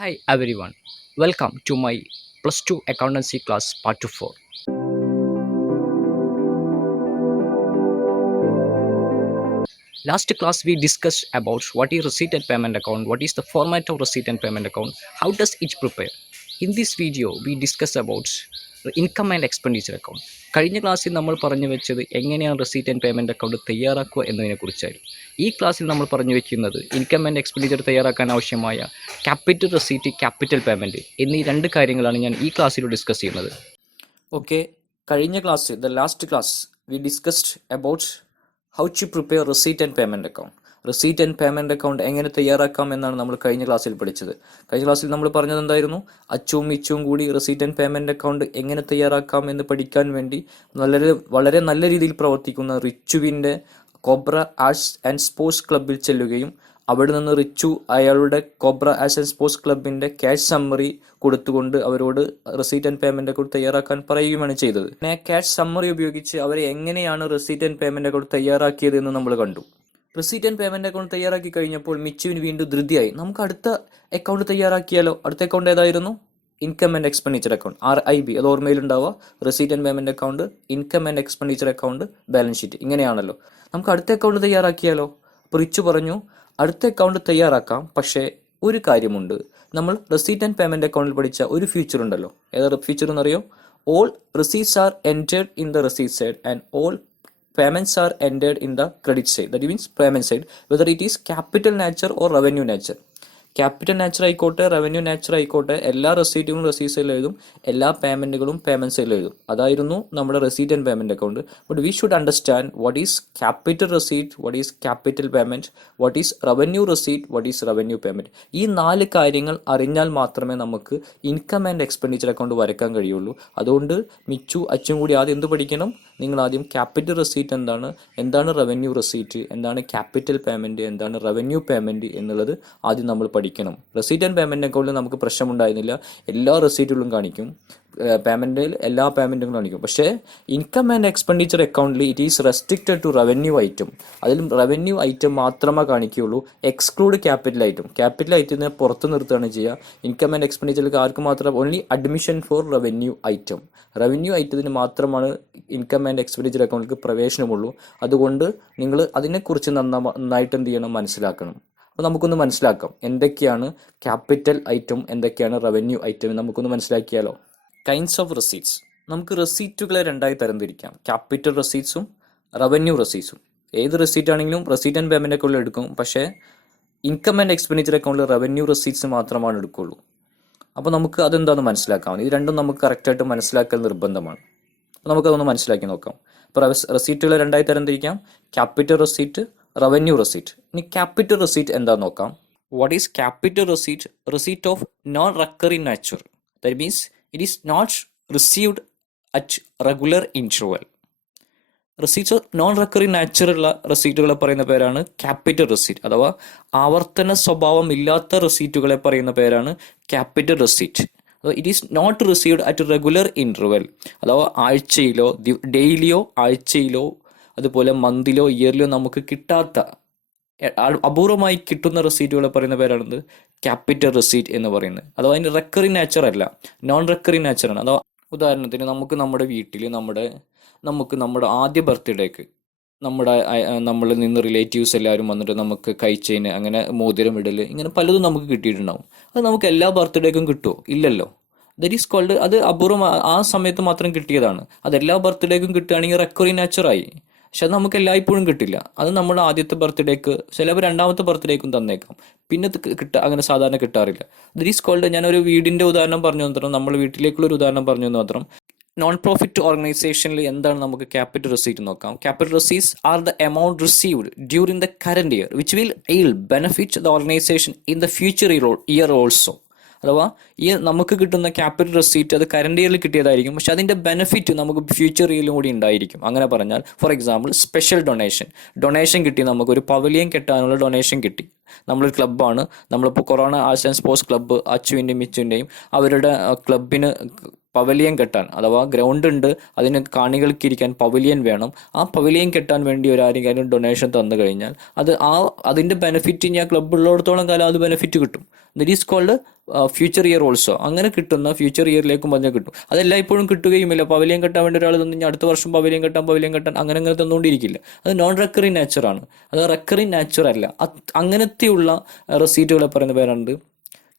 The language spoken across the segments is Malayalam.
Hi everyone, welcome to my plus 2 accountancy class part 4. Last class we discussed about what is receipt and payment account, what is the format of receipt and payment account, how does each prepare. In this video we discuss about the income and expenditure account. കഴിഞ്ഞ ക്ലാസ്സിൽ നമ്മൾ പറഞ്ഞു വെച്ചത് എങ്ങനെയാണ് റെസീറ്റ് ആൻഡ് പേയ്മെൻറ്റ് അക്കൗണ്ട് തയ്യാറാക്കുക എന്നതിനെക്കുറിച്ചായിരുന്നു. ഈ ക്ലാസ്സിൽ നമ്മൾ പറഞ്ഞു വെക്കുന്നത് ഇൻകം ആൻഡ് എക്സ്പെൻഡിച്ചർ തയ്യാറാക്കാൻ ആവശ്യമായ ക്യാപിറ്റൽ റെസീറ്റ്, ക്യാപിറ്റൽ പേയ്മെൻറ്റ് എന്നീ രണ്ട് കാര്യങ്ങളാണ് ഞാൻ ഈ ക്ലാസ്സിൽ ഡിസ്കസ് ചെയ്യുന്നത്. ഓക്കെ, കഴിഞ്ഞ class last class we discussed about how to prepare receipt and payment account. Receipt and payment account എങ്ങനെ തയ്യാറാക്കാം എന്നാണ് നമ്മൾ കഴിഞ്ഞ ക്ലാസ്സിൽ പഠിച്ചത്. കഴിഞ്ഞ ക്ലാസ്സിൽ നമ്മൾ പറഞ്ഞത് എന്തായിരുന്നു? അച്ചും ഇച്ചും കൂടി റെസീറ്റ് ആൻഡ് പേയ്മെൻറ്റ് അക്കൗണ്ട് എങ്ങനെ തയ്യാറാക്കാം എന്ന് പഠിക്കാൻ വേണ്ടി വളരെ നല്ല രീതിയിൽ പ്രവർത്തിക്കുന്ന റിച്ചുവിൻ്റെ കോബ്ര ആർട്സ് ആൻഡ് സ്പോർട്സ് ക്ലബ്ബിൽ ചെല്ലുകയും അവിടെ നിന്ന് റിച്ചു അയാളുടെ കോബ്ര ആർട്സ് ആൻഡ് സ്പോർട്സ് ക്ലബിൻ്റെ ക്യാഷ് സമ്മറി കൊടുത്തുകൊണ്ട് അവരോട് റെസീറ്റ് ആൻഡ് പേയ്മെന്റ് അക്കൗണ്ട് തയ്യാറാക്കാൻ പറയുകയാണ് ചെയ്തത്. പിന്നെ ക്യാഷ് സമ്മറി ഉപയോഗിച്ച് അവരെ എങ്ങനെയാണ് റെസീറ്റ് ആൻഡ് പേയ്മെന്റ് അക്കൗണ്ട് തയ്യാറാക്കിയത് എന്ന് നമ്മൾ കണ്ടു. റെസീറ്റ് ആൻഡ് പേയ്മെന്റ് അക്കൗണ്ട് തയ്യാറാക്കി കഴിഞ്ഞപ്പോൾ മിച്ചുവിന് വീണ്ടും ധൃതിയായി. നമുക്ക് അടുത്ത അക്കൗണ്ട് തയ്യാറാക്കിയാലോ? അടുത്ത അക്കൗണ്ട് ഏതായിരുന്നു? Income and expenditure account, RIB. അത് ഓർമ്മയിലുണ്ടാവുക. Receipt and payment account, income and expenditure account, balance sheet, ഇങ്ങനെയാണല്ലോ. നമുക്ക് അടുത്ത അക്കൗണ്ട് തയ്യാറാക്കിയാലോ? അപ്പോൾ റിച്ചു പറഞ്ഞു അടുത്ത അക്കൗണ്ട് തയ്യാറാക്കാം, പക്ഷേ ഒരു കാര്യമുണ്ട്. നമ്മൾ റെസീറ്റ് ആൻഡ് പേയ്മെന്റ് അക്കൗണ്ടിൽ പഠിച്ച ഒരു ഫീച്ചർ ഉണ്ടല്ലോ. ഏതാ ഫീച്ചർ എന്നറിയോ? All receipts are entered in the receipt side and all payments are entered in the credit side, that means payment side, whether it is capital nature or revenue nature. Capital nature ആയിക്കോട്ടെ, റവന്യൂ നാച്ചർ ആയിക്കോട്ടെ, എല്ലാ റെസീറ്റുകളും റെസീറ്റ് സൈഡിൽ എഴുതും, എല്ലാ പേയ്മെന്റുകളും പേയ്മെന്റ് സൈഡിൽ എഴുതും. അതായിരുന്നു നമ്മുടെ receipt and payment account. But we should understand what is capital receipt, what is capital payment, what is revenue receipt, what is revenue payment. ഈ 4 കാര്യങ്ങൾ അറിഞ്ഞാൽ മാത്രമേ നമുക്ക് ഇൻകം ആൻഡ് എക്സ്പെൻഡിച്ചർ അക്കൗണ്ട് വരയ്ക്കാൻ കഴിയുള്ളൂ. അതുകൊണ്ട് മിച്ചു അച്ചും കൂടി ആദ്യം എന്ത് പഠിക്കണം? നിങ്ങൾ ആദ്യം ക്യാപിറ്റൽ റെസീറ്റ് എന്താണ്, എന്താണ് റവന്യൂ റെസീറ്റ്, എന്താണ് ക്യാപിറ്റൽ പേയ്മെന്റ്, എന്താണ് റവന്യൂ പേയ്മെന്റ് എന്നുള്ളത് ആദ്യം നമ്മൾ പഠിക്കണം. റെസീറ്റ് ആൻഡ് പേയ്മെന്റ് അക്കൗണ്ടിൽ നമുക്ക് പ്രശ്നമുണ്ടായിരുന്നില്ല. എല്ലാ റെസീറ്റുകളും കാണിക്കും, പേയ്മെന്റിൽ എല്ലാ പേയ്മെന്റുകളും കാണിക്കും. പക്ഷേ ഇൻകം ആൻഡ് എക്സ്പെൻഡിച്ചർ അക്കൗണ്ടിൽ it is restricted to revenue item. അതിലും റവന്യൂ ഐറ്റം മാത്രമേ കാണിക്കുകയുള്ളൂ. Exclude capital item. ക്യാപിറ്റൽ ഐറ്റത്തിനെ പുറത്ത് നിർത്തുകയാണ് ചെയ്യുക. ഇൻകം ആൻഡ് എക്സ്പെൻഡിച്ചറിൽ ആർക്ക് മാത്രം? Only admission for revenue item. Revenue ഐറ്റത്തിന് മാത്രമാണ് ഇൻകം ആൻഡ് എക്സ്പെൻഡിച്ചർ അക്കൗണ്ടിലേക്ക് പ്രവേശനമുള്ളൂ. അതുകൊണ്ട് നിങ്ങൾ അതിനെക്കുറിച്ച് നന്നായിട്ട് എന്ത് ചെയ്യണം? മനസ്സിലാക്കണം. അപ്പോൾ നമുക്കൊന്ന് മനസ്സിലാക്കാം എന്തൊക്കെയാണ് ക്യാപിറ്റൽ ഐറ്റം, എന്തൊക്കെയാണ് റവന്യൂ ഐറ്റം. നമുക്കൊന്ന് മനസ്സിലാക്കിയാലോ? Kinds of receipts. നമുക്ക് റെസീറ്റുകളെ രണ്ടായി തരംതിരിക്കാം, ക്യാപിറ്റൽ റെസീറ്റ്സും റവന്യൂ റെസീറ്റ്സും. ഏത് റെസീറ്റ് ആണെങ്കിലും റെസീറ്റ് ആൻഡ് പേയ്മെന്റ് അക്കൗണ്ടിൽ എടുക്കും, പക്ഷേ ഇൻകം ആൻഡ് എക്സ്പെൻഡിച്ചർ അക്കൗണ്ടിൽ റവന്യൂ റെസീറ്റ്സ് മാത്രമാണ് എടുക്കുള്ളൂ. അപ്പോൾ നമുക്ക് അതെന്താണെന്ന് മനസ്സിലാക്കാം. ഇത് രണ്ടും നമുക്ക് കറക്റ്റായിട്ട് മനസ്സിലാക്കൽ നിർബന്ധമാണ്. അപ്പോൾ നമുക്കതൊന്ന് മനസ്സിലാക്കി നോക്കാം. അപ്പോൾ റെസീറ്റുകളെ രണ്ടായി തരംതിരിക്കാം, ക്യാപിറ്റൽ റെസീറ്റ്, റവന്യൂ റെസീറ്റ്. ഇനി ക്യാപിറ്റൽ റെസീറ്റ് എന്താണെന്ന് നോക്കാം. What is capital receipt? Receipt of non recurring nature, that means it is not received at regular interval. Receipts non recurring നാച്ചുറുള്ള റെസീറ്റുകളെ പറയുന്ന പേരാണ് ക്യാപിറ്റൽ റെസീറ്റ്, അഥവാ ആവർത്തന സ്വഭാവം ഇല്ലാത്ത റെസീറ്റുകളെ പറയുന്ന പേരാണ് capital receipt. It is not received at regular interval, അഥവാ ആഴ്ചയിലോ ഡെയിലിയോ ആഴ്ചയിലോ അതുപോലെ മന്തിലോ ഇയർലിയോ നമുക്ക് കിട്ടാത്ത, അപൂർവമായി കിട്ടുന്ന റെസീറ്റുകളെ പറയുന്ന പേരാണ് ക്യാപിറ്റൽ റെസീറ്റ് എന്ന് പറയുന്നത്. അഥവാ അതിന് റെക്കറിംഗ് നാച്ചർ അല്ല, നോൺ റെക്കറിംഗ് നാച്ചറാണ്. അഥവാ ഉദാഹരണത്തിന് നമുക്ക് നമ്മുടെ വീട്ടിൽ നമ്മുടെ ആദ്യ ബർത്ത്ഡേക്ക് നമ്മളിൽ നിന്ന് റിലേറ്റീവ്സ് എല്ലാവരും വന്നിട്ട് നമുക്ക് കൈച്ചെയിൻ, അങ്ങനെ മോതിരം ഇടൽ, ഇങ്ങനെ പലതും നമുക്ക് കിട്ടിയിട്ടുണ്ടാവും. അത് നമുക്ക് എല്ലാ ബർത്ത്ഡേക്കും കിട്ടുമോ? ഇല്ലല്ലോ. ദറ്റ് ഈസ് കോൾഡ്, അത് അപൂർവം ആ സമയത്ത് മാത്രം കിട്ടിയതാണ്. അത് എല്ലാ ബർത്ത്ഡേക്കും കിട്ടുകയാണെങ്കിൽ റെക്കറിംഗ് നാച്ചറായി. പക്ഷെ അത് നമുക്ക് എല്ലായ്പ്പോഴും കിട്ടില്ല. അത് നമ്മൾ ആദ്യത്തെ ബർത്ത്ഡേക്ക്, ചിലപ്പോൾ രണ്ടാമത്തെ ബർത്ത്ഡേക്കും തന്നേക്കാം, പിന്നെ അങ്ങനെ സാധാരണ കിട്ടാറില്ല. ദറ്റ് ഈസ് കോൾഡ്, ഞാനൊരു വീടിൻ്റെ ഉദാഹരണം പറഞ്ഞു മാത്രം, നമ്മൾ വീട്ടിലേക്കുള്ളൊരു ഉദാഹരണം പറഞ്ഞു മാത്രം. നോൺ പ്രോഫിറ്റ് ഓർഗനൈസേഷനിൽ എന്താണ് നമുക്ക് ക്യാപിറ്റൽ റെസീറ്റ് നോക്കാം. Capital receipts R the amount received during the current year which will benefit the organisation in the future year also. അഥവാ ഈ നമുക്ക് കിട്ടുന്ന ക്യാപിറ്റൽ റെസീറ്റ് അത് കറന്റ് ഇയറിൽ കിട്ടിയതായിരിക്കും, പക്ഷെ അതിൻ്റെ ബെനിഫിറ്റ് നമുക്ക് ഫ്യൂച്ചർ ഇയറിലും കൂടി ഉണ്ടായിരിക്കും. അങ്ങനെ പറഞ്ഞാൽ, ഫോർ എക്സാമ്പിൾ, സ്പെഷ്യൽ ഡൊണേഷൻ കിട്ടി. നമുക്കൊരു പവലിയൻ കെട്ടാനുള്ള ഡൊണേഷൻ കിട്ടി. നമ്മളൊരു ക്ലബ്ബാണ്, നമ്മളിപ്പോൾ Corona arts and sports club, അച്ചുവിൻ്റെയും മിച്ചുവിൻ്റെയും അവരുടെ ക്ലബിന് പവലിയൻ കെട്ടാൻ, അഥവാ ഗ്രൗണ്ട് ഉണ്ട്, അതിന് കാണികൾക്ക് ഇരിക്കാൻ പവലിയൻ വേണം. ആ പവലിയൻ കെട്ടാൻ വേണ്ടി ആരെങ്കിലും ഡൊണേഷൻ തന്നു കഴിഞ്ഞാൽ അതിന്റെ ബെനിഫിറ്റ് ഇനി ആ ക്ലബ്ബ് ഉള്ളിടത്തോളം കാലം അത് ബെനിഫിറ്റ് കിട്ടും. That is called future year also. അങ്ങനെ കിട്ടുന്ന ഫ്യൂച്ചർ ഇയറിലേക്കും പറഞ്ഞാൽ കിട്ടും. അതെല്ലാം ഇപ്പോഴും കിട്ടുകയുമില്ല. പവലിയൻ കെട്ടാൻ വേണ്ടി ഒരാൾ തന്നു കഴിഞ്ഞാൽ അടുത്ത വർഷം പവലിയൻ കെട്ടാൻ അങ്ങനെ തന്നുകൊണ്ടിരിക്കില്ല. അത് നോൺ റെക്കറിങ് നാച്ചറാണ്. അത് റെക്കറിങ് നാച്ചർ അല്ല. അങ്ങനത്തെയുള്ള റെസീറ്റുകളെ പറയുന്ന പേരാണ്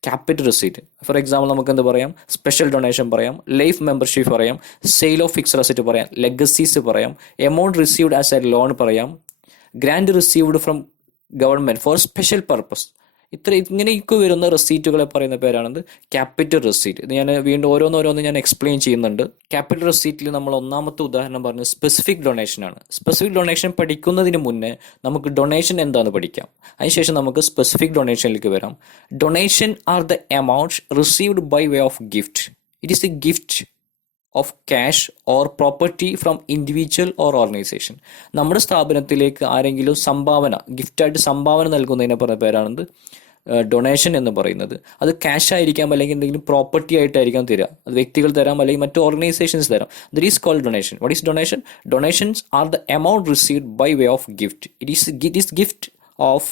ക്യാപിറ്റൽ റെസീറ്റ്. ഫോർ എക്സാമ്പിൾ നമുക്ക് എന്ത് പറയാം? സ്പെഷ്യൽ ഡൊണേഷൻ പറയാം, ലൈഫ് മെമ്പർഷിപ്പ് പറയാം, സെയിൽ ഓഫ് ഫിക്സ്ഡ് അസറ്റ് പറയാം, ലെഗസീസ് പറയാം, amount received as a loan പറയാം, grant received from government for special purpose. ഇങ്ങനെയൊക്കെ വരുന്ന റെസീറ്റുകളെ പറയുന്ന പേരാണത് ക്യാപിറ്റൽ റെസീറ്റ്. ഇത് ഞാൻ വീണ്ടും ഓരോന്ന് ഞാൻ എക്സ്പ്ലെയിൻ ചെയ്യുന്നുണ്ട്. ക്യാപിറ്റൽ റെസീറ്റിൽ നമ്മൾ ഒന്നാമത്തെ ഉദാഹരണം പറഞ്ഞത് സ്പെസിഫിക് ഡൊണേഷൻ ആണ്. സ്പെസിഫിക് ഡൊണേഷൻ പഠിക്കുന്നതിന് മുന്നേ നമുക്ക് ഡൊണേഷൻ എന്താണെന്ന് പഠിക്കാം. അതിനുശേഷം നമുക്ക് സ്പെസിഫിക് ഡൊണേഷനിലേക്ക് വരാം. Donation are the amounts received by way of gift. It is a gift of cash or property from individual or organisation. നമ്മുടെ സ്ഥാപനത്തിലേക്ക് ആരെങ്കിലും ഗിഫ്റ്റായിട്ട് സംഭാവന നൽകുന്നതിനെ പറഞ്ഞ പേരാണത് ഡൊണേഷൻ എന്ന് പറയുന്നത്. അത് ക്യാഷ് ആയിരിക്കാം, അല്ലെങ്കിൽ എന്തെങ്കിലും പ്രോപ്പർട്ടി ആയിട്ടായിരിക്കാം തരിക. അത് വ്യക്തികൾ തരാം, അല്ലെങ്കിൽ മറ്റു ഓർഗനൈസേഷൻസ് തരാം. That is called donation. What is donation? Donations are the amount received by way of gift. It is gift of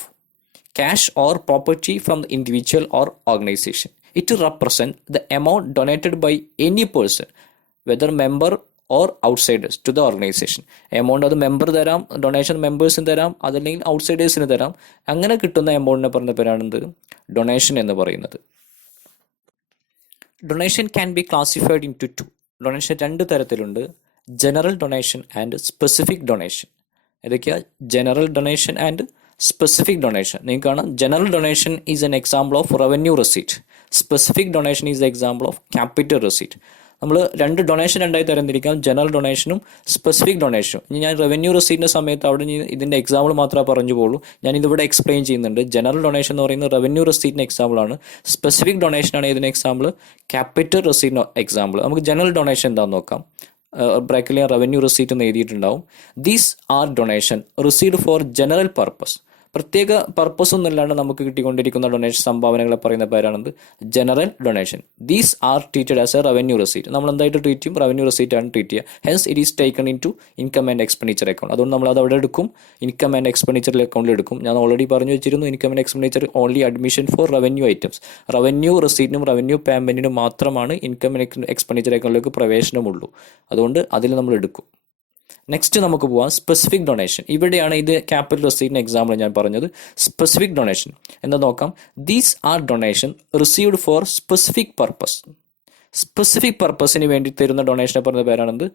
cash or property from the individual or organization. It represents the amount donated by any person, whether member or outsiders, to the organization. Amount അത് മെമ്പർ തരാം, ഡൊണേഷൻ മെമ്പേഴ്സിന് തരാം, അതല്ലെങ്കിൽ ഔട്ട്സൈഡേഴ്സിന് തരാം. അങ്ങനെ കിട്ടുന്ന എമൗണ്ടിനെ പറഞ്ഞ പേരാണെന്ത്? ഡൊണേഷൻ എന്ന് പറയുന്നത്. Donation can be classified in two. Donation രണ്ട് തരത്തിലുണ്ട്: general donation and specific donation. ഏതൊക്കെയാ? General donation and specific donation. നിങ്ങൾക്ക് കാണാം, general donation is an example of revenue receipt. Specific donation is example of capital receipt. നമ്മൾ ഡൊണേഷൻ രണ്ടായി തരംതിരിക്കാം: ജനറൽ ഡൊണേഷനും സ്പെസിഫിക് ഡൊണേഷനും. ഇനി ഞാൻ റവന്യൂ റെസീറ്റിൻ്റെ സമയത്ത് അവിടെ ഇതിൻ്റെ എക്സാമ്പിൾ മാത്രമേ പറഞ്ഞു പോകുള്ളൂ. ഞാൻ ഇതിവിടെ എക്സ്പ്ലെയിൻ ചെയ്യുന്നുണ്ട്. ജനറൽ ഡൊണേഷൻ എന്ന് പറയുന്നത് റവന്യൂ റെസീറ്റിന് എക്സാമ്പിൾ ആണ്. സ്പെസിഫിക് ഡൊണേഷനാണ് ഇതിന് എക്സാമ്പിൾ ക്യാപിറ്റൽ റെസീറ്റിന് എക്സാമ്പിൾ. നമുക്ക് ജനറൽ ഡൊണേഷൻ എന്താണെന്ന് നോക്കാം. ബ്രാക്കറ്റിൽ ഞാൻ റവന്യൂ റെസീറ്റ് എന്ന് എഴുതിയിട്ടുണ്ടാവും. These are donation received for general purpose. പ്രത്യേക പർപ്പസ് ഒന്നും ഇല്ലാണ്ട് നമുക്ക് കിട്ടിക്കൊണ്ടിരിക്കുന്ന ഡൊണേഷൻ സംഭാവനകളെ പറയുന്ന പേരാണത് general donation. These are treated as a revenue receipt. നമ്മൾ എന്തായിട്ട് ട്രീറ്റ് ചെയ്യും? റവന്യൂ റെസീറ്റ് ആണ് ട്രീറ്റ് ചെയ്യുക. Hence it is taken into income and expenditure account. അതുകൊണ്ട് നമ്മൾ അത് അവിടെ എടുക്കും, ഇൻകം ആൻഡ് എക്സ്പെൻഡിച്ചർ അക്കൗണ്ടിൽ എടുക്കും. ഞാൻ ഓൾറെഡി പറഞ്ഞു വെച്ചിരുന്നു, income and expenditure only admission for revenue items. Revenue റെസീറ്റിനും റവന്യൂ പേയ്മെന്റിനും മാത്രമാണ് ഇൻകം ആൻഡ് എക്സ്പെൻഡിച്ചർ അക്കൗണ്ടിലേക്ക് പ്രവേശനമുള്ളൂ. അതുകൊണ്ട് അതിൽ നമ്മൾ എടുക്കും. നെക്സ്റ്റ് നമുക്ക് പോവാം സ്പെസിഫിക് ഡൊണേഷൻ. ഇവിടെയാണ് ഇത് ക്യാപിറ്റൽ റെസീറ്റിന് എക്സാമ്പിൾ ഞാൻ പറഞ്ഞത്. സ്പെസിഫിക് ഡൊണേഷൻ എന്താ നോക്കാം. These are donation received for specific purpose. Specific പർപ്പസിന് വേണ്ടി തരുന്ന ഡൊണേഷനെ പറയുന്ന പേരാണെന്ത്?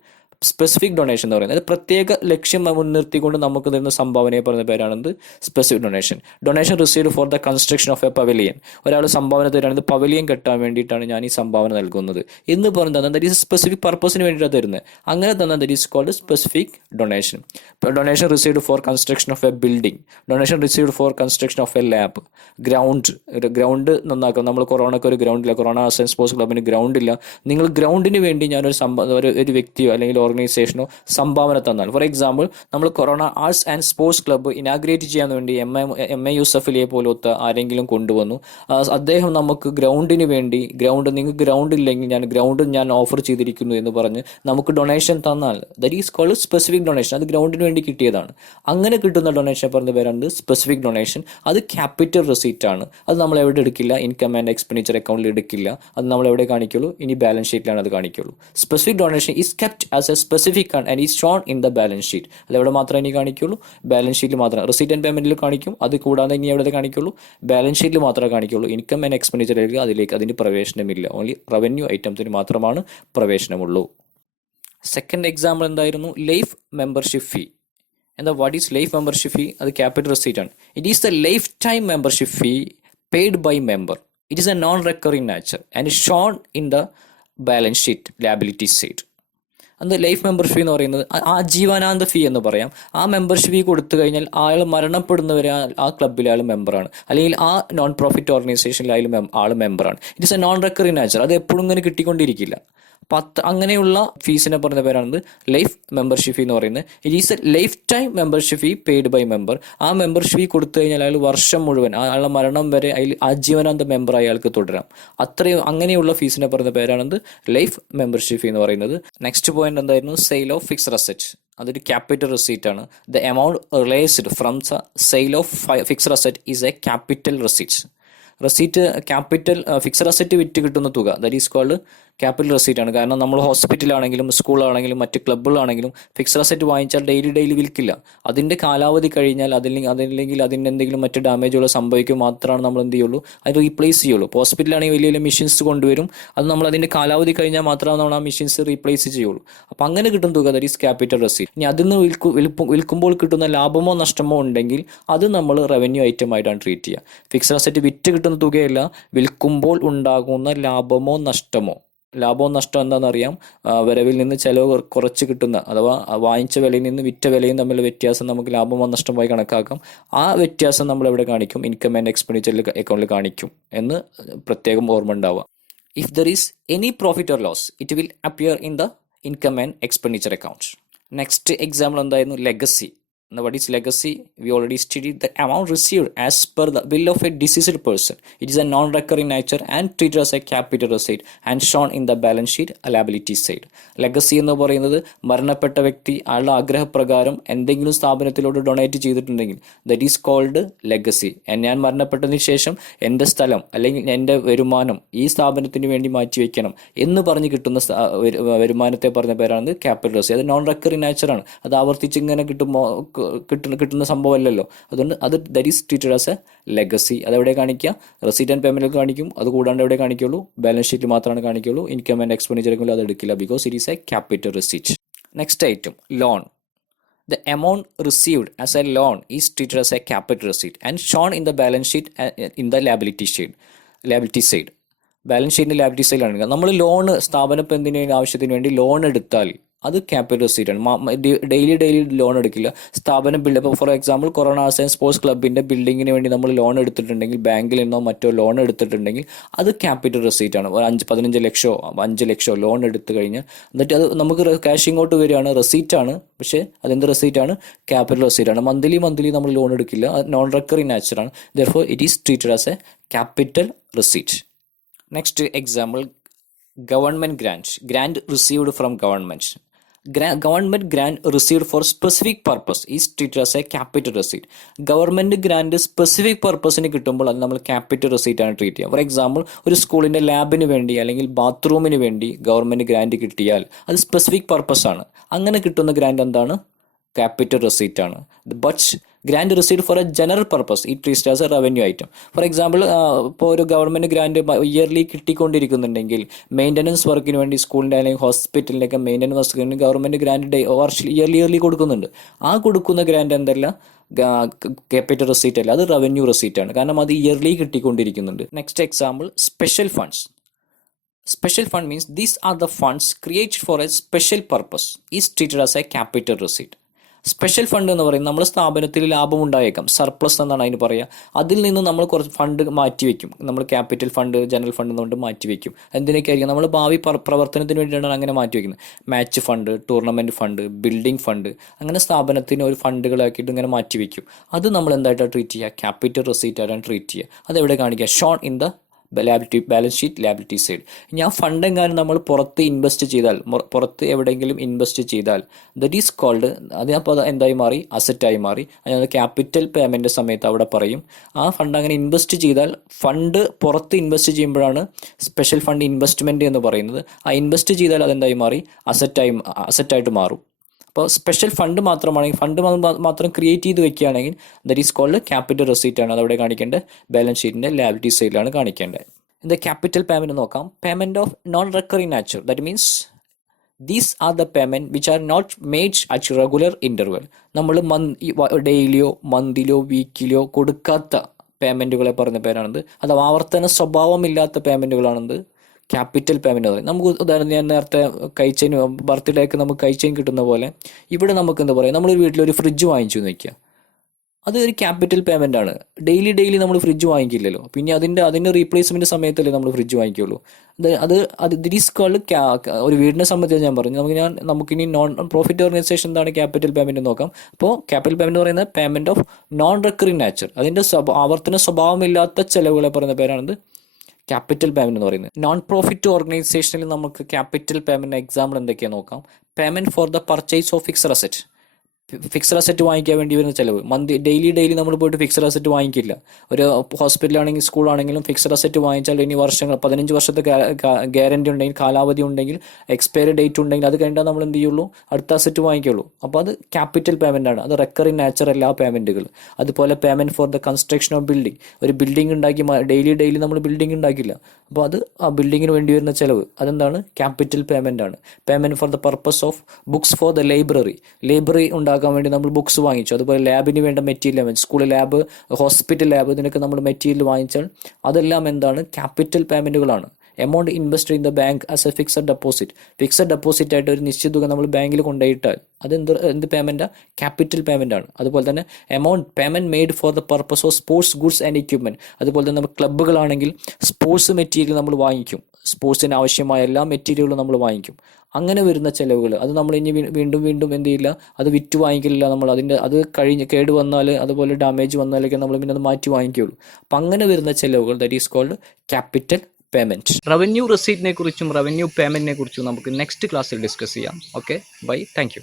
സ്പെസിഫിക് ഡൊണേഷൻ എന്ന് പറയുന്നത്. പ്രത്യേക ലക്ഷ്യം മുൻനിർത്തിക്കൊണ്ട് നമുക്ക് തരുന്ന സംഭാവനയെ പറയുന്ന പേരാണെന്ത്? Specific donation. Donation received for the construction of a pavilion. ഒരാൾ സംഭാവന തരുന്നത് പവലിയൻ കെട്ടാൻ വേണ്ടിയിട്ടാണ് ഞാൻ ഈ സംഭാവന നൽകുന്നത് എന്ന് പറഞ്ഞാൽ ദറ്റ് ഈസ് സ്പെസിഫിക് പർപ്പസിന് വേണ്ടിയിട്ടാണ് തരുന്നത്. അങ്ങനെ തന്നെ that is called specific donation. Donation received for construction of a building. Donation received for construction of a lab. Ground നന്നാക്കാം. നമ്മൾ കൊറോണയ്ക്ക് ഒരു ഗ്രൗണ്ടില്ല, കൊറോണ ആർട്സ് സ്പോർട്സ് ക്ലബിന് ഗ്രൗണ്ട് ഇല്ല. നിങ്ങൾ ഗ്രൗണ്ടിന് വേണ്ടി ഒരു വ്യക്തിയോ അല്ലെങ്കിൽ ഓർഗനൈസേഷനോ സംഭാവന തന്നാൽ, ഫോർ എക്സാമ്പിൾ നമ്മൾ corona arts and sports club inaugurate ചെയ്യാൻ വേണ്ടി എം എ യൂസഫലിയെ പോലത്തെ ആരെങ്കിലും കൊണ്ടുവന്നു. അദ്ദേഹം നമുക്ക് ഗ്രൗണ്ടിന് വേണ്ടി നിങ്ങൾക്ക് ഗ്രൗണ്ട് ഇല്ലെങ്കിൽ ഞാൻ ഓഫർ ചെയ്തിരിക്കുന്നു എന്ന് പറഞ്ഞ് നമുക്ക് ഡൊണേഷൻ തന്നാൽ that is called specific donation. അത് ഗ്രൗണ്ടിന് വേണ്ടി കിട്ടിയതാണ്. അങ്ങനെ കിട്ടുന്ന ഡൊണേഷൻ പറഞ്ഞ പേരാണ് സ്പെസിഫിക് ഡൊണേഷൻ. അത് ക്യാപിറ്റൽ റെസീറ്റ് ആണ്. അത് നമ്മൾ എവിടെ എടുക്കില്ല? ഇൻകം ആൻഡ് എക്സ്പെൻഡിച്ചർ അക്കൗണ്ടിൽ എടുക്കില്ല. അത് നമ്മൾ എവിടെ കാണിക്കുള്ളൂ? ഇനി ബാലൻസ് ഷീറ്റിലാണ് അത് കാണിക്കുള്ളൂ. Specific donation is kept as a specific and is shown in the balance sheet. അത് എവിടെ മാത്രമേ ഇനി കാണിക്കുള്ളൂ? ബാലൻസ് ഷീറ്റിൽ മാത്രം. റെസീറ്റ് ആൻഡ് പേയ്മെന്റിൽ കാണിക്കും. അത് കൂടാതെ ഇനി എവിടെ കാണിക്കുള്ളൂ? ബാലൻസ് ഷീറ്റിൽ മാത്രമേ കാണിക്കുള്ളൂ. ഇൻകം ആൻഡ് എക്സ്പെൻഡിച്ചറിലേക്ക് അതിന് പ്രവേശനമില്ല. ഓൺലി റവന്യൂ ഐറ്റംസിന് മാത്രമാണ് പ്രവേശനമുള്ളൂ. സെക്കൻഡ് എക്സാമ്പിൾ എന്തായിരുന്നു? Life membership fee. എന്താ? What is life membership fee? അത് ക്യാപിറ്റൽ റെസീറ്റ് ആണ്. It is the life time membership fee paid by member. It is a non recurring nature and shown in the balance sheet liability side. അത് ലൈഫ് മെമ്പർഷിപ്പ് ഫീ എന്ന് പറയുന്നത് ആജീവനാന്ത ഫീ എന്ന് പറയാം. ആ മെമ്പർഷിപ്പ് ഫീ കൊടുത്തു കഴിഞ്ഞാൽ അയാൾ മരണപ്പെടുന്നവരെ ആ ക്ലബ്ബിലെ ആൾ മെമ്പറാണ്, അല്ലെങ്കിൽ ആ നോൺ പ്രോഫിറ്റ് ഓർഗനൈസേഷനിൽ ആൾ മെമ്പറാണ്. It is A non recurring nature. അത് എപ്പോഴും ഇങ്ങനെ കിട്ടിക്കൊണ്ടിരിക്കില്ല. അങ്ങനെയുള്ള ഫീസിനെ പറയുന്ന പേരാണ് ലൈഫ് മെമ്പർഷിപ്പ് ഫീ എന്ന് പറയുന്നത്. It is a life time membership fee paid by member. ആ മെമ്പർഷിപ്പ് ഫീ കൊടുത്തു കഴിഞ്ഞാൽ അയാൾ വർഷം മുഴുവൻ അയാളുടെ മരണം വരെ അതിൽ ആജീവനാന്ത മെമ്പർ അയാൾക്ക് തുടരാം. അത്രയും അങ്ങനെയുള്ള ഫീസിനെ പറയുന്ന പേരാണ് ലൈഫ് മെമ്പർഷിപ്പ് ഫീ എന്ന് പറയുന്നത്. നെക്സ്റ്റ് പോയിന്റ് എന്തായിരുന്നു? Sale of fixed asset. അതൊരു ക്യാപിറ്റൽ റെസീറ്റ് ആണ്. The amount realised from the sale of fixed asset is a capital receipt. Receipt capital fixed asset വിറ്റ് കിട്ടുന്ന തുക, that is called capital receipt ആണ്. കാരണം നമ്മൾ ഹോസ്പിറ്റലാണെങ്കിലും സ്കൂളാണെങ്കിലും മറ്റ് ക്ലബ്ബുകളാണെങ്കിലും ഫിക്സഡ് അസറ്റ് വാങ്ങിച്ചാൽ ഡെയിലി വിൽക്കില്ല. അതിൻ്റെ കാലാവധി കഴിഞ്ഞാൽ അതല്ലെങ്കിൽ അതിന് എന്തെങ്കിലും മറ്റ് ഡാമേജുകൾ സംഭവിക്കും മാത്രമാണ് നമ്മൾ എന്ത് ചെയ്യുള്ളൂ, അത് റീപ്ലേസ് ചെയ്യുള്ളൂ. ഇപ്പോൾ ഹോസ്പിറ്റലാണെങ്കിൽ വലിയ വലിയ മെഷീൻസ് കൊണ്ടുവരും, അത് നമ്മൾ അതിൻ്റെ കാലാവധി കഴിഞ്ഞാൽ മാത്രമാണ് നമ്മൾ ആ മെഷീൻസ് റീപ്ലേസ് ചെയ്യുള്ളൂ. അപ്പോൾ അങ്ങനെ കിട്ടുന്ന തുക ദാറ്റ് ഈസ് ക്യാപിറ്റൽ റെസീറ്റ്. ഇനി അതിൽ നിന്ന് വിൽക്കുമ്പോൾ കിട്ടുന്ന ലാഭമോ നഷ്ടമോ ഉണ്ടെങ്കിൽ അത് നമ്മൾ റവന്യൂ ഐറ്റം ആയിട്ടാണ് ട്രീറ്റ് ചെയ്യുക. ഫിക്സഡ് അസറ്റ് വിറ്റ് കിട്ടുന്ന തുകയല്ല, വിൽക്കുമ്പോൾ ഉണ്ടാകുന്ന ലാഭമോ നഷ്ടമോ. ലാഭവും നഷ്ടം എന്താണെന്നറിയാം. വരവിൽ നിന്ന് ചിലവ് കുറച്ച് കിട്ടുന്ന, അഥവാ വാങ്ങിച്ച വിലയിൽ നിന്ന് വിറ്റ വിലയും തമ്മിലുള്ള വ്യത്യാസം നമുക്ക് ലാഭമോ നഷ്ടമായി കണക്കാക്കാം. ആ വ്യത്യാസം നമ്മൾ എവിടെ കാണിക്കും? ഇൻകം ആൻഡ് എക്സ്പെൻഡിച്ചർ അക്കൗണ്ടിൽ കാണിക്കും എന്ന് പ്രത്യേകം ഓർമ്മ ഉണ്ടാവുക. If there is any profit or loss it will appear in the income and expenditure account. Next example എന്തായിരുന്നു? Legacy. Now, what is legacy? We already studied the amount received as per the will of a deceased person. It is a non-recurring nature and treated as a capital receipt and shown in the balance sheet liability side. Legacy എന്ന് പറയുന്നത് മരണപ്പെട്ട വ്യക്തി അയാളുടെ ആഗ്രഹപ്രകാരം എന്തെങ്കിലും സ്ഥാപനത്തിലോട്ട് ഡൊണേറ്റ് ചെയ്തിട്ടുണ്ടെങ്കിൽ ദറ്റ് ഈസ് കോൾഡ് ലെഗസി. ഞാൻ മരണപ്പെട്ടതിന് ശേഷം എൻ്റെ സ്ഥലം അല്ലെങ്കിൽ എൻ്റെ വരുമാനം ഈ സ്ഥാപനത്തിന് വേണ്ടി മാറ്റിവെക്കണം എന്ന് പറഞ്ഞ് കിട്ടുന്ന വരുമാനത്തെ പറഞ്ഞ പേരാണ് ക്യാപിറ്റൽ റെസീറ്റ്. അത് നോൺ റെക്കറിങ് നേച്ചറാണ്. അത് ആവർത്തിച്ച് ഇങ്ങനെ കിട്ടുന്ന സംഭവമല്ലല്ലോ. അതുകൊണ്ട് അത് that is treated as A legacy. അതെവിടെ കാണിക്കുക? റെസീറ്റ് ആൻഡ് പേയ്മെൻറ്റിൽ കാണിക്കും. അത് കൂടാണ്ട് എവിടെ കാണിക്കുള്ളൂ? ബാലൻസ് ഷീറ്റിൽ മാത്രമാണ് കാണിക്കുള്ളൂ. ഇൻകം ആൻഡ് എക്സ്പെൻഡിച്ചർ അത് എടുക്കില്ല, because it is a capital receipt. Next item, loan. The amount received as a loan is treated as a capital receipt and shown in the balance sheet in the liability side. Balance ഷീറ്റിൻ്റെ ലാബിലിറ്റി സൈഡിലാണ്. നമ്മൾ ലോൺ സ്ഥാപനം എന്തിനു ആവശ്യത്തിന് വേണ്ടി ലോൺ എടുത്താൽ അത് ക്യാപിറ്റൽ റെസീറ്റ് ആണ്. ഡെയിലി ലോൺ എടുക്കില്ല. സ്ഥാപനം ബിൽഡ്, ഇപ്പോൾ for example corona arts and sports ക്ലബിൻ്റെ ബിൽഡിങ്ങിന് വേണ്ടി നമ്മൾ ലോൺ എടുത്തിട്ടുണ്ടെങ്കിൽ, ബാങ്കിൽ നിന്നോ മറ്റോ ലോൺ എടുത്തിട്ടുണ്ടെങ്കിൽ അത് ക്യാപിറ്റൽ റെസീറ്റ് ആണ്. 15 ലക്ഷമോ 5 ലക്ഷമോ ലോൺ എടുത്തു കഴിഞ്ഞാൽ എന്നിട്ട് അത് നമുക്ക് ക്യാഷ് ഇങ്ങോട്ട് വരികയാണ്, റെസീറ്റാണ്. പക്ഷേ അതെന്ത് റെസീറ്റാണ്? ക്യാപിറ്റൽ റെസീറ്റ് ആണ്. മന്ത്ലി നമ്മൾ ലോൺ എടുക്കില്ല. അത് നോൺ റെക്കറിങ് നാച്ചറാണ്. Therefore it is treated as a capital receipt. Next example, government grant received from government. Government grant received for specific purpose is treated as a capital receipt. Government grant specific പർപ്പസിന് കിട്ടുമ്പോൾ അത് നമ്മൾ ക്യാപിറ്റൽ റെസീറ്റ് ആണ് ട്രീറ്റ് ചെയ്യുക. ഫോർ എക്സാമ്പിൾ, ഒരു സ്കൂളിൻ്റെ ലാബിന് വേണ്ടി അല്ലെങ്കിൽ ബാത്റൂമിന് വേണ്ടി ഗവൺമെൻറ് ഗ്രാൻഡ് കിട്ടിയാൽ അത് സ്പെസിഫിക് പർപ്പസാണ്. അങ്ങനെ കിട്ടുന്ന ഗ്രാൻഡ് എന്താണ്? ക്യാപിറ്റൽ റെസീറ്റ് ആണ്. But grant received for a general purpose it treated as a revenue item. For example, ഇപ്പോൾ ഒരു ഗവൺമെൻറ് ഗ്രാൻഡ് ഇയർലി കിട്ടിക്കൊണ്ടിരിക്കുന്നുണ്ടെങ്കിൽ മെയിൻ്റനൻസ് വർക്കിന് വേണ്ടി സ്കൂളിൻ്റെ അല്ലെങ്കിൽ ഹോസ്പിറ്റലിൻ്റെയൊക്കെ മെയിൻ്റനൻസ് വർക്കിന് വേണ്ടി ഗവൺമെൻറ് ഗ്രാൻഡ് ഇയർലി കൊടുക്കുന്നുണ്ട്. ആ കൊടുക്കുന്ന ഗ്രാൻഡ് എന്തല്ല? ക്യാപിറ്റൽ റെസീറ്റ് അല്ല, അത് റവന്യൂ റെസീറ്റ് ആണ്. കാരണം അത് ഇയർലി കിട്ടിക്കൊണ്ടിരിക്കുന്നുണ്ട്. Next example, special funds. Special fund means these are the funds created for a special purpose is treated as a capital receipt. Special fund എന്ന് പറയുന്നത് നമ്മുടെ സ്ഥാപനത്തിൽ ലാഭം ഉണ്ടായേക്കാം, സർപ്ലസ് എന്നാണ് അതിന് പറയുക. അതിൽ നിന്ന് നമ്മൾ കുറച്ച് ഫണ്ട് മാറ്റിവെക്കും. നമ്മൾ ക്യാപിറ്റൽ ഫണ്ട്, ജനറൽ ഫണ്ട് എന്നുകൊണ്ട് മാറ്റിവെക്കും. എന്തിനൊക്കെ ആയിരിക്കും? നമ്മൾ ഭാവി പ്രവർത്തനത്തിന് വേണ്ടിയിട്ടാണ് അങ്ങനെ മാറ്റിവെക്കുന്നത്. Match fund, tournament fund, building fund, അങ്ങനെ സ്ഥാപനത്തിന് ഒരു ഫണ്ടുകളാക്കിയിട്ട് ഇങ്ങനെ മാറ്റിവെക്കും. അത് നമ്മൾ എന്തായിട്ടാണ് ട്രീറ്റ് ചെയ്യുക? ക്യാപിറ്റൽ റെസീറ്റ് ആയിട്ടാണ് ട്രീറ്റ് ചെയ്യുക. അതെവിടെ കാണിക്കുക? Shown in the balance sheet liability side. ഇനി ആ ഫണ്ട് എങ്ങാനും നമ്മൾ പുറത്ത് ഇൻവെസ്റ്റ് ചെയ്താൽ, പുറത്ത് എവിടെയെങ്കിലും ഇൻവെസ്റ്റ് ചെയ്താൽ ദറ്റ് ഈസ് കോൾഡ്, അതിനപ്പോൾ അത് എന്തായി മാറി? അസറ്റായി മാറി. അത് ക്യാപിറ്റൽ പേയ്മെൻറ്റ് സമയത്ത് അവിടെ പറയും. ആ ഫണ്ട് അങ്ങനെ ഇൻവെസ്റ്റ് ചെയ്താൽ, ഫണ്ട് പുറത്ത് ഇൻവെസ്റ്റ് ചെയ്യുമ്പോഴാണ് സ്പെഷ്യൽ ഫണ്ട് ഇൻവെസ്റ്റ്മെൻറ്റ് എന്ന് പറയുന്നത്. ആ ഇൻവെസ്റ്റ് ചെയ്താൽ അതെന്തായി മാറി? അസറ്റായിട്ട് മാറും. അപ്പോൾ സ്പെഷ്യൽ ഫണ്ട് മാത്രമാണെങ്കിൽ, ഫണ്ട് മാത്രം ക്രിയേറ്റ് ചെയ്ത് വെക്കുകയാണെങ്കിൽ that is called capital receipt ആണ്. അതവിടെ കാണിക്കേണ്ടത് ബാലൻസ് ഷീറ്റിൻ്റെ ലാബിലിറ്റി സൈഡിലാണ് കാണിക്കേണ്ടത്. ഇത് ക്യാപിറ്റൽ പേയ്മെൻറ്റ് നോക്കാം. Payment of non recurring nature, that means these are the payment which are not made at regular interval. നമ്മൾ ഡെയിലിയോ മന്തിലോ വീക്കിലോ കൊടുക്കാത്ത പേയ്മെൻറ്റുകളെ പറയുന്ന പേരാണത്. അഥവാ ആവർത്തന സ്വഭാവമില്ലാത്ത പേയ്മെൻറ്റുകളാണത് ക്യാപിറ്റൽ പേയ്മെൻറ്റ് പറയും. നമുക്ക് ഉദാഹരണം, ഞാൻ നേരത്തെ കൈച്ചെയിൻ, ബർത്ത്ഡേക്ക് നമുക്ക് കൈച്ചെയിൻ കിട്ടുന്ന പോലെ ഇവിടെ നമുക്ക് എന്താ പറയുക? നമ്മളൊരു വീട്ടിലൊരു ഫ്രിഡ്ജ് വാങ്ങിച്ചു എന്ന് വയ്ക്കുക. അത് ഒരു ക്യാപിറ്റൽ പേയ്മെൻ്റ് ആണ്. ഡെയിലി നമ്മൾ ഫ്രിഡ്ജ് വാങ്ങിക്കില്ലല്ലോ, പിന്നെ അതിൻ്റെ റീപ്ലേസ്മെൻറ്റ് സമയത്തല്ലേ നമ്മൾ ഫ്രിഡ്ജ് വാങ്ങിക്കുള്ളൂ. അത് ദിറ്റ് ഈസ് കോൾഡ് ഒരു വീടിനെ സംബന്ധിച്ച് ഞാൻ പറഞ്ഞു. നമുക്കിനി നോൺ പ്രോഫിറ്റ് ഓർഗനൈസേഷൻ എന്താണ് ക്യാപിറ്റൽ പേയ്മെൻറ്റ് നോക്കാം. അപ്പോൾ ക്യാപിറ്റൽ പേയ്മെൻറ്റ് പറയുന്നത് payment of non recurring nature, അതിൻ്റെ ആവർത്തന സ്വഭാവമില്ലാത്ത ചെലവുകളെ പറയുന്ന പേരാണിത് ക്യാപിറ്റൽ പേയ്മെൻറ്റ് എന്ന് പറയുന്നത്. നോൺ പ്രോഫിറ്റ് ഓർഗനൈസേഷനിൽ നമുക്ക് ക്യാപിറ്റൽ പേയ്മെൻറ്റ് എക്സാമ്പിൾ എന്തൊക്കെയാണ് നോക്കാം. Payment for the purchase of fixed asset, fixed asset വാങ്ങിക്കാൻ വേണ്ടി വരുന്ന ചിലവ്. ഡെയിലി നമ്മൾ പോയിട്ട് ഫിക്സഡ് അസറ്റ് വാങ്ങിക്കില്ല. ഒരു ഹോസ്പിറ്റലാണെങ്കിൽ സ്കൂളാണെങ്കിലും ഫിക്സഡ് അസറ്റ് വാങ്ങിച്ചാൽ ഇനി വർഷങ്ങൾ 15 വർഷത്തെ ഗ്യാരണ്ടി ഉണ്ടെങ്കിൽ, കാലാവധി ഉണ്ടെങ്കിൽ, എക്സ്പയറി ഡേറ്റ് ഉണ്ടെങ്കിൽ അത് കഴിഞ്ഞാൽ നമ്മൾ എന്ത് ചെയ്യുള്ളൂ, അടുത്ത അസറ്റ് വാങ്ങിക്കുള്ളൂ. അപ്പോൾ അത് ക്യാപിറ്റൽ പേയ്മെൻ്റ് ആണ്. അത് റെക്കറിങ് നാച്ചർ എല്ലാ പേയ്മെൻറ്റുകൾ. അതുപോലെ payment for the construction of building, ഒരു ബിൽഡിംഗ് ഉണ്ടാക്കി ഡെയിലി നമ്മൾ ബിൽഡിംഗ് ഉണ്ടാക്കില്ല, അപ്പോൾ അത് ആ ബിൽഡിങ്ങിന് വേണ്ടി വരുന്ന ചിലവ്, അതെന്താണ് ക്യാപിറ്റൽ പേയ്മെൻ്റ് ആണ്. Payment for the purpose of books for the library ഉണ്ടാക്കാൻ വേണ്ടി നമ്മൾ ബുക്സ് വാങ്ങിച്ചു. അതുപോലെ ലാബിന് വേണ്ട material, school lab, hospital lab, ഇതിനൊക്കെ നമ്മൾ മെറ്റീരിയൽ വാങ്ങിച്ചാൽ അതെല്ലാം എന്താണ് ക്യാപിറ്റൽ പേയ്മെൻറ്റുകളാണ്. Amount invest in the bank as a fixed deposit ആയിട്ട് ഒരു നിശ്ചിത തുക നമ്മൾ ബാങ്കിൽ കൊണ്ടുപോയിട്ടാൽ അത് എന്ത് പേയ്മെൻറ്റാണ്, ക്യാപിറ്റൽ പേയ്മെൻ്റ് ആണ്. അതുപോലെ തന്നെ payment made for the purpose of sports goods and equipment. അതുപോലെ തന്നെ നമ്മൾ ക്ലബ്ബുകളാണെങ്കിൽ സ്പോർട്സ് മെറ്റീരിയൽ നമ്മൾ വാങ്ങിക്കും, സ്പോർട്സിന് ആവശ്യമായ എല്ലാ മെറ്റീരിയലും നമ്മൾ വാങ്ങിക്കും. അങ്ങനെ വരുന്ന ചിലവുകൾ അത് നമ്മൾ ഇനി വീണ്ടും എന്ത് ചെയ്യില്ല, അത് വിറ്റ് വാങ്ങിക്കില്ല. നമ്മൾ അത് കേട് വന്നാൽ, അതുപോലെ ഡാമേജ് വന്നാലൊക്കെ നമ്മൾ പിന്നെ അത് മാറ്റി വാങ്ങിക്കുകയുള്ളൂ. അപ്പം അങ്ങനെ വരുന്ന ചിലവുകൾ that is called capital payment. Revenue റെസീറ്റിനെ കുറിച്ചും റവന്യൂ പേയ്മെൻറ്റിനെ കുറിച്ചും നമുക്ക് നെക്സ്റ്റ് ക്ലാസ്സിൽ ഡിസ്കസ് ചെയ്യാം. Okay, bye, thank U.